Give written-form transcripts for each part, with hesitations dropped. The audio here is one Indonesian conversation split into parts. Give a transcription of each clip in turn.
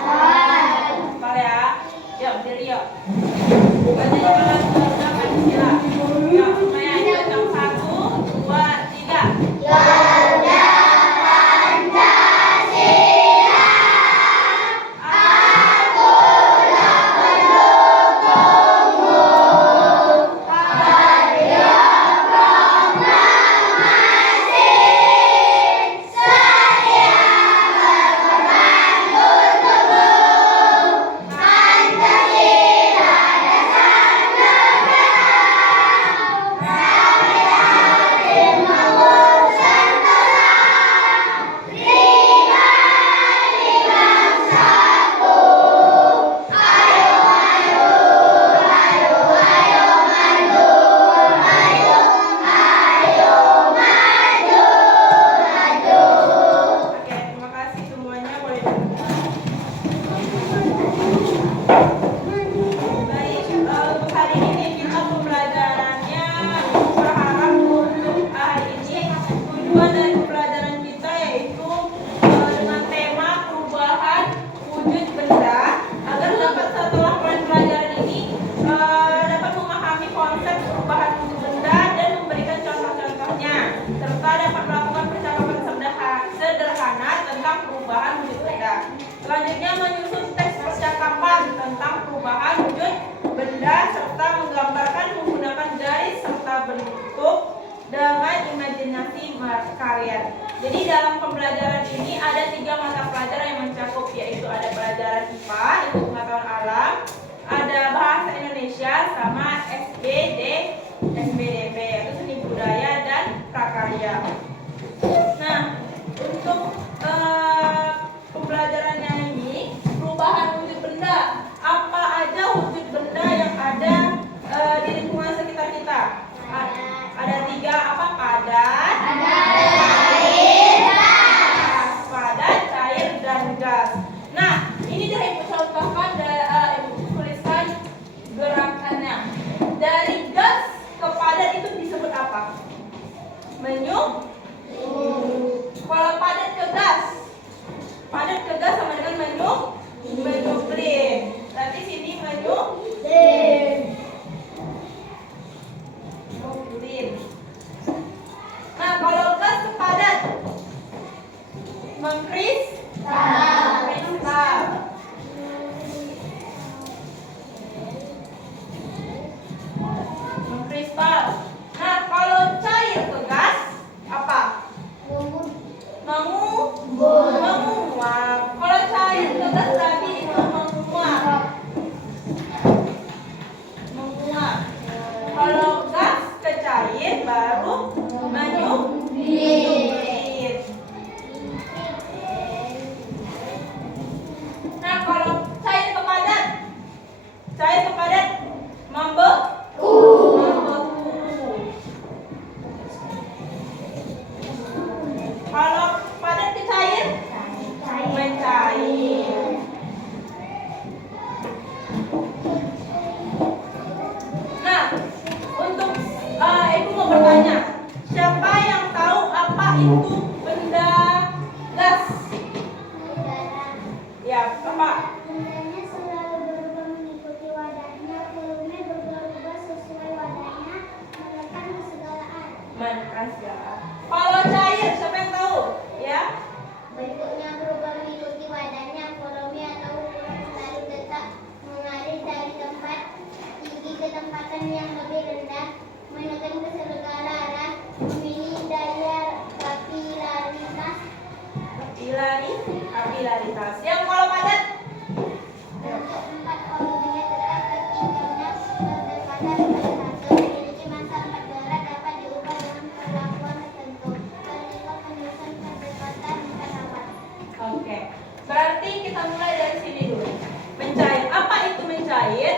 Hafal ya. Yuk, berdiri yuk. Bacanya pelan pelan Pancasila. Yuk, semuanya hitung 1, 2, 3. Ganda Pancasila, akulah pendukungmu. Karya proklamasi, saya berkorban untukmu. Pancasila dasar negara, rakyat dimau santuna, pribadi bangsaku. Ayo maju, ayo maju, ayo maju. Oke, terima kasih semuanya. Boleh duduk. Baik, untuk hari ini kita pembelajarannya berharap untuk hari ini tujuan dari pembelajaran kita yaitu dengan tema perubahan wujud benda agar dapat setelah pelajaran ini dapat memahami konsep perubahan wujud benda dan memberikan contoh-contohnya serta dapat melakukan percakapan sederhana tentang perubahan wujud benda. Selanjutnya menyusun teks percakapan tentang perubahan wujud benda serta menggambarkan menggunakan garis serta bentuk dengan imajinasi kalian. Jadi dalam pembelajaran ini ada 3 mata pelajaran yang mencakup, yaitu ada pelajaran IPA, itu pengetahuan alam, ada bahasa Indonesia, sama SBDP, yaitu seni budaya dan prakarya. Nah, untuk pembelajarannya ini perubahan wujud benda, apa aja wujud benda yang ada di lingkungan sekitar kita? Ada 3, apa? Padat, cair, dan gas. Nah, ini sudah Ibu contohkan, Ibu tuliskan gerakannya. Dari gas ke padat itu disebut apa? Menyup. Kalau padat ke gas sama dengan menyuplin. Berarti sini menyuplin. Nah, kalau gas ke padat mengkristal. Nah, kalau cair ke gas apa? Menguap. Kalau cair ke gas tadi itu menguap. Kalau gas ke cair baru menyuplin. Nah, kalau cair ke padat membeku. Kalau padat ke cair mencair. Nah, untuk Ibu mau bertanya, siapa yang tahu apa itu benda gas? Ya, Bapak. Bendanya selalu berubah mengikuti wadahnya, volume berubah-ubah sesuai wadahnya, menekan ke segala arah. Kalau cair, siapa yang tahu? Ya. Bentuknya berubah mengikuti wadahnya, volume atau ukuran selalu tetap mengalir dari tempat tinggi ke tempatan yang lebih rendah, menekan ke segala arah, memiliki daya kapilaritas. Yang kalau padat? Untuk tempat volumenya tetap ketinggiannya bertepatan pada satu, memiliki massa 4 derajat, dapat diubah dengan perlakuan tertentu. Terlihat penyusun perdebatan pendapat. Oke. Berarti kita mulai dari sini dulu. Mencair. Apa itu mencair?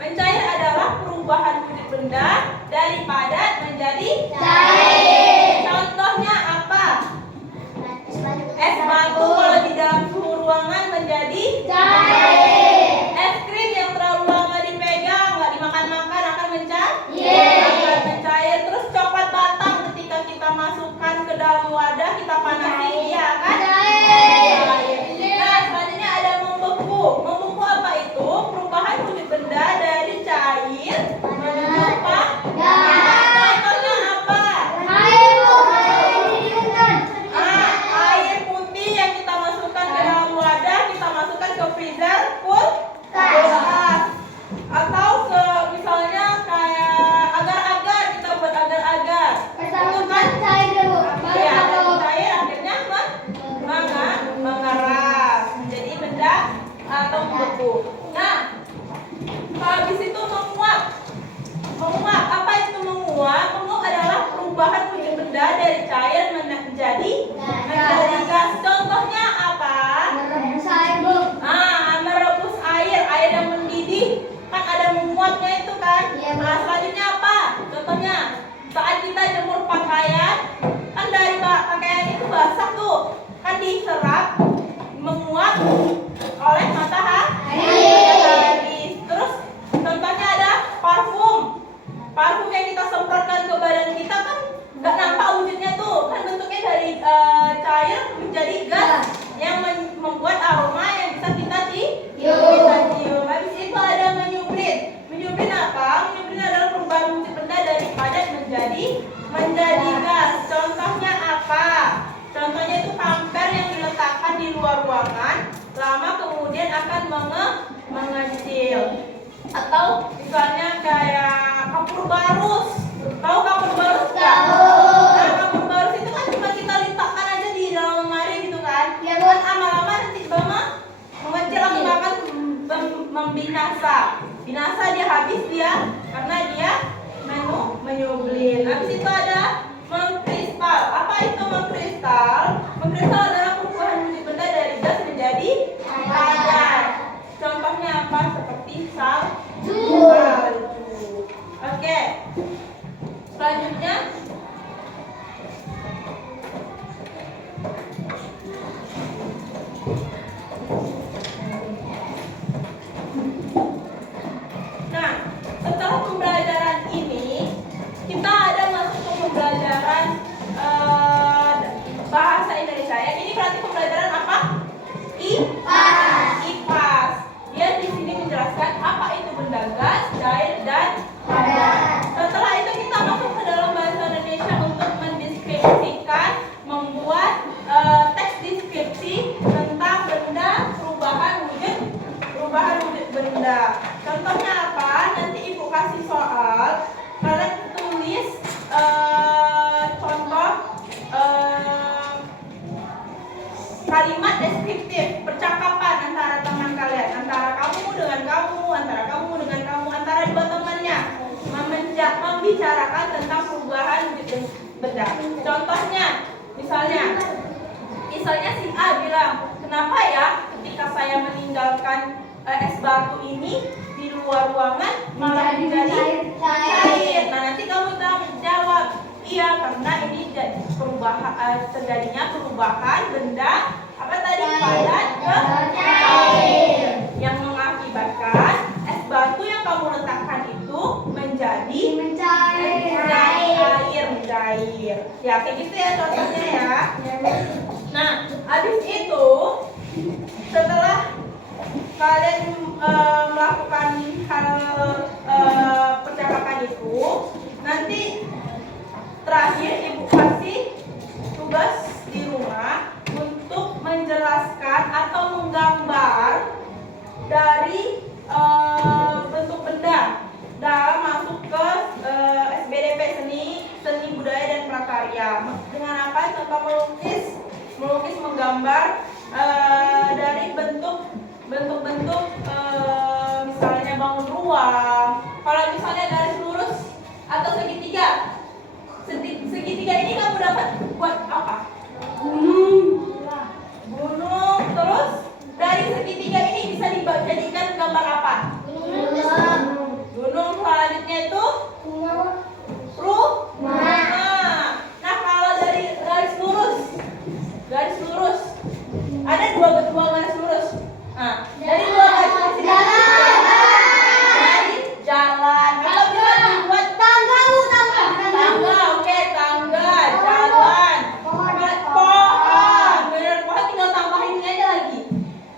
Mencair adalah perubahan wujud benda dari padat menjadi Cair. Contohnya apa? Es batu. Kalau di dalam suhu ruangan menjadi Cair. Es krim yang terlalu lama dipegang, nggak dimakan-makan akan mencair. Terus coklat batang ketika kita masukkan ke dalam wadah, kita panasi, iya kan? Cair. Nah, selanjutnya oleh matahari. Terus contohnya ada parfum. Parfum yang kita semprotkan ke badan kita kan nggak nampak wujudnya tuh, kan bentuknya dari cair menjadi gas yang membuat aroma yang bisa kita cium. Habis itu ada menyublit. Menyublit apa? Menyublit adalah perubahan wujud benda dari padat menjadi gas. Contohnya apa? Contohnya itu kamper yang diletakkan di luar ruangan, lama kemudian akan mengecil. Atau misalnya kayak kapur barus. Tahu kapur barus nggak? Nah, kapur barus itu kan cuma kita letakkan aja di dalam lemari gitu kan? Ya kan lama-lama nanti mengecil akibat membinasa. Binasa dia habis dia karena dia menyublim. Habis itu ada mengkristal. Apa itu mengkristal? Mengkristal adalah perubahan wujud benda dari gas menjadi padat. Contohnya apa? Seperti salju. Oke. Selanjutnya setelah pembelajaran ini kita ada masuk ke pembelajaran bahasa Indonesia. Yang ini berarti pembelajaran apa? IPAS. Dia di sini menjelaskan apa itu benda gas, cair, dan padat. Setelah itu kita masuk ke dalam bahasa Indonesia untuk mendeskripsikan, membuat teks deskripsi tentang benda, perubahan wujud benda. Contohnya apa? Nanti ibu kasih soal, kalian tulis contoh kalimat deskriptif, percakapan antara teman kalian, antara kamu dengan kamu, antara kamu dengan kamu, antara dua temannya, membicarakan tentang perubahan wujud benda. Contohnya, misalnya si A bilang, kenapa ya ketika saya meninggalkan es batu ini di luar ruangan malah menjadi cair. Nah, nanti kamu menjawab, iya karena ini terjadinya perubahan benda apa tadi padat ke cair yang mengakibatkan es batu yang kamu letakkan itu menjadi mencair. Ya kayak gitu ya contohnya ya. Nah, habis itu setelah kalian melakukan hal percakapan itu, nanti terakhir ibu kasih tugas di rumah untuk menjelaskan atau menggambar dari bentuk benda dalam masuk ke SBDP seni budaya dan prakarya. Dengan apa? Contoh melukis menggambar dari bentuk-bentuk misalnya bangun ruang. Kalau misalnya garis lurus atau segitiga ini kamu dapat buat apa? Gunung. Terus dari segitiga ini bisa dijadikan gambar apa? Gunung. Selanjutnya itu rumah. Nah, kalau dari garis lurus ada dua garis lurus. Nah, dari dua garis lurus ini jalan. Kalau bisa dibuat tangga. Oke, tangga, jalan, pohon. Bener, pohon tinggal tambahin ini aja lagi,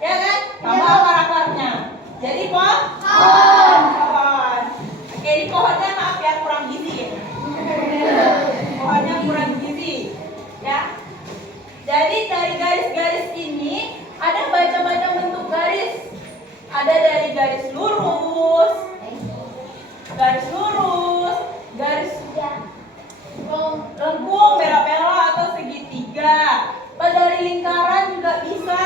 ya kan? Tambah akar-akarnya. Jadi pohon. Oke, ini pohonnya maaf ya kurang gizi ya. Pohonnya kurang gizi, ya. Jadi dari garis-garis ini ada macam-macam bentuk garis. Ada dari garis lurus, garis lengkung, pera-pera atau segitiga. Atau dari lingkaran juga bisa.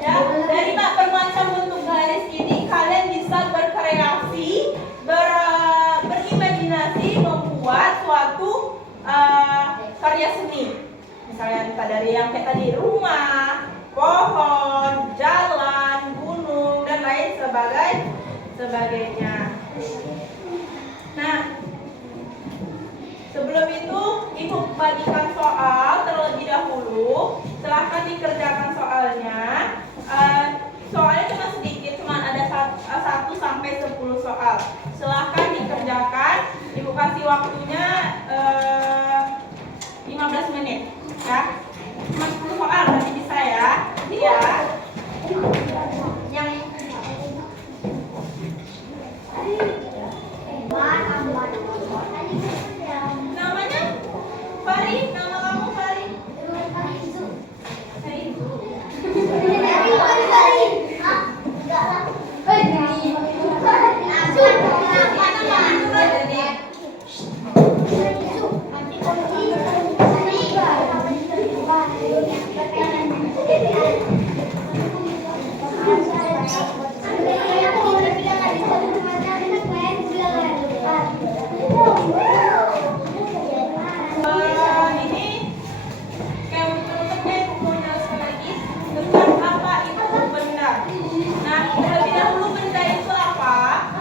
Ya, dari bermacam bentuk garis ini kalian bisa berkreasi, berimajinasi membuat suatu karya seni. Misalnya dari yang kayak tadi rumah, pohon, jalan, gunung dan lain sebagainya. Nah, sebelum itu ibu bagikan soal terlebih dahulu. Silahkan dikerjakan soalnya. waktunya 15 menit ya. Cuma 10 soal nanti bisa ya. Iya. Yang namanya Fari, nama kamu Fari? Ini kayak penutupnya ibu mau jelaskan lagi tentang apa itu benda. Nah, terlebih dahulu benda itu apa?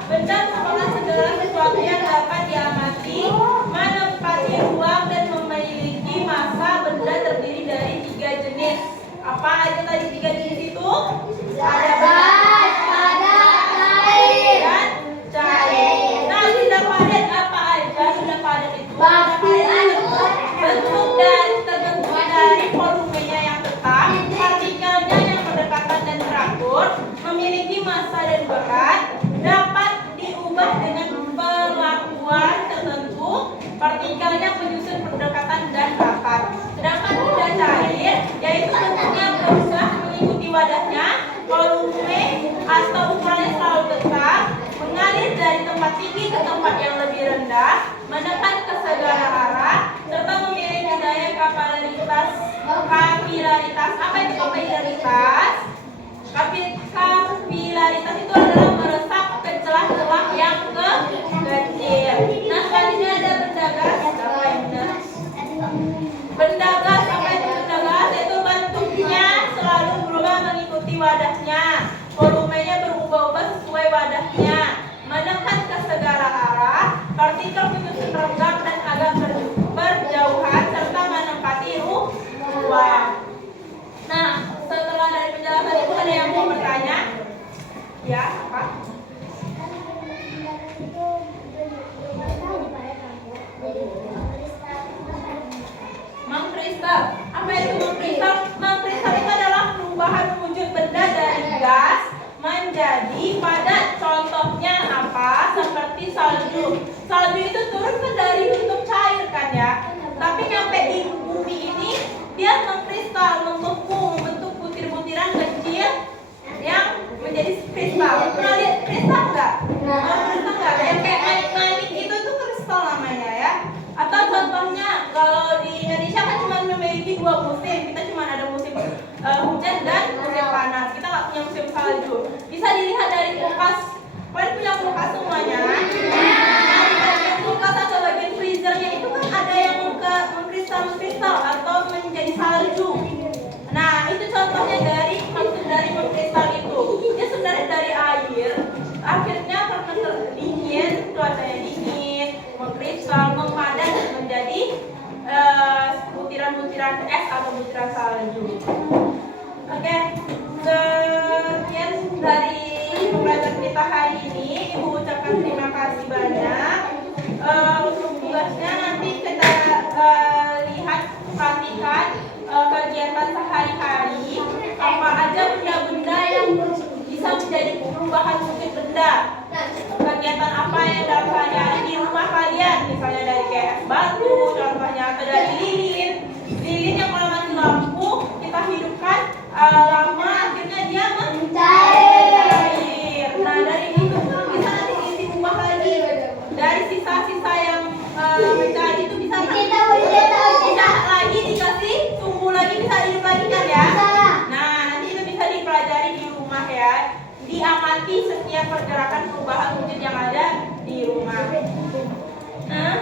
Benda merupakan segala sesuatu yang dapat diamati, menempati ruang dan memiliki massa. Benda terdiri dari 3 jenis. Apa aja tadi 3 jenis itu? Ada gas, ada air, dan cair. Nah, sudah padat apa aja? Sudah padat itu bentuk dan terbentuk dari volumenya yang tetap, partikelnya yang berdekatan dan teratur, memiliki massa dan berat, dapat diubah dengan perlakuan tertentu, partikelnya penyusun berdekatan dan rapat. Sedangkan benda cair, yaitu bentuknya berubah mengikuti wadahnya, volume atau ukurannya selalu tetap, mengalir dari tempat tinggi ke tempat yang lebih rendah, menekan ke segala arah, serta memiliki daya kapilaritas. Apa itu kapilaritas? Kapilaritas itu adalah meresap ke celah-celah yang kecil. Nah, selanjutnya ada benda gas. Apa yang benar? Benda gas, apa itu benda gas? Itu bentuknya selalu berubah mengikuti wadahnya, volumenya berubah-ubah sesuai wadahnya, menekan ke segala arah, partikel penyusun renggang dan agak berjauhan, serta menempati ruang. Nah, setelah dari penjelasan itu ada yang mau bertanya? Ya, apa? Mengkristal. Apa itu mengkristal? Mengkristal itu adalah perubahan wujud benda dari gas menjadi padat. Contohnya apa? Seperti salju. Salju itu turun kan dari bentuk cair kan ya, tapi nyampe di bumi ini dia mengkristal, membeku, membentuk butir-butiran kecil yang menjadi kristal. Pernah lihat kristal nggak? Kristal nggak? Yang kayak manik-manik itu tuh kristal namanya ya. Atau contohnya kalau di Indonesia kan cuma memiliki 2 musim. Kita cuma ada musim hujan dan musim panas. Kita nggak punya musim salju. Bisa dilihat dari kulkas. Kalian punya kulkas semuanya? Nah, di bagian kulkas atau bagian freezernya itu kan ada yang mengkristal atau menjadi salju. Nah, itu contohnya dari maksud dari mengkristal itu. Dia sebenarnya dari air. Akhirnya karena dingin, cuacanya dingin, mengkristal, memadat menjadi butiran-butiran es atau butiran salju. Oke, sekian dari pembelajaran kita hari ini. Ibu ucapkan terima kasih banyak. Untuk tugasnya nanti kita lihat perhatikan kegiatan sehari-hari. Apa aja benda-benda yang bisa menjadi perubahan wujud benda. Kegiatan apa yang dalam sehari-hari di rumah kalian, misalnya dari kayak es batu, contohnya, atau dari lilin yang kalau mati lampu kita hidupkan lama, akhirnya dia mencair. Nah, dari itu tuh bisa nanti diubah lagi. Dari sisa-sisa yang mencair itu bisa lagi dikasih tumbuh lagi, bisa hidup lagi kan ya. Nah, nanti itu bisa dipelajari di rumah ya. Diamati setiap pergerakan perubahan wujud yang ada di rumah. Nah,